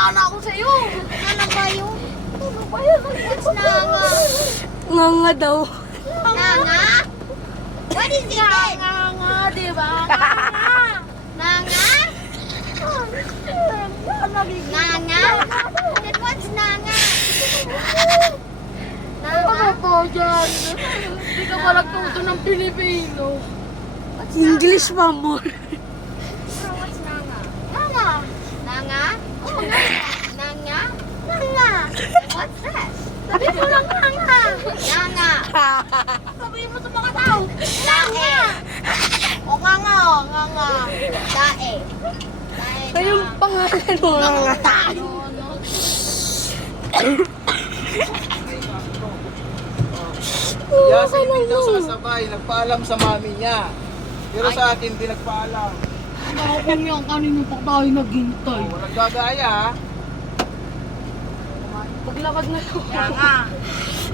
wala na ako sa'yo. Ano ba yun? Ano ba yan? What's nanga? Nga daw. Nanga? What is it then? Nga, di ba? Nanga? Nanga? Then what's nanga? Ano Nanga? po dyan? Hindi ka ba nagtuto ng Pilipino? English pa more. What's nanga? Nanga? Nanga? Oh, nanga. Nanga? Nanga? What's that? Sabi mo lang nanga. Nanga. Sabihin mo sa mga tao. Dae. O nga nga, o nga nga. Dae. Dae na. Yung pangalan mo nga. Tayo. Yasi hindi daw sasabay, nagpaalam sa mami niya. Pero sa akin, di nagpaalam. Ako niya, kanino pa tayo naghintay? Walang gagaya ha. Paglakad na to. Kaya nga.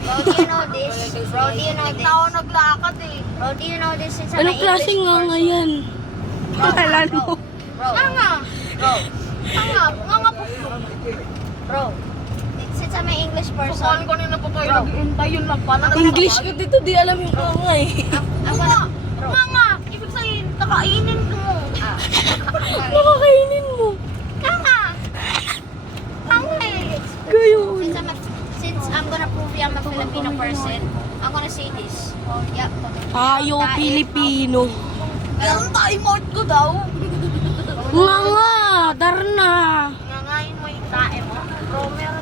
Bro, do you know this? Bro, do you know Hindi this? na ako naglakad eh. Bro, do you know this? It's an Anong klaseng nga nga yan? Pangalan mo. Bro, Nga nga. bro, Nga nga po. bro. Since I'm an English Saan person, kanina pa tayo Bro. naghintay? Yun lang pala. English ko dito, di alam yung nga eh. I'm gonna, bro. Nga nga. Ibig sabihin, kakainin mo. Ah, Nakakainin mo. Nga nga. Ang eh. Gayon. since I'm gonna prove you I'm a Filipino person, I'm gonna say this. Yep. Tayo, Pilipino. Meron tayo mode ko daw. Nga nga, Darna. Nangayin mo yung tae mo. Bro, meron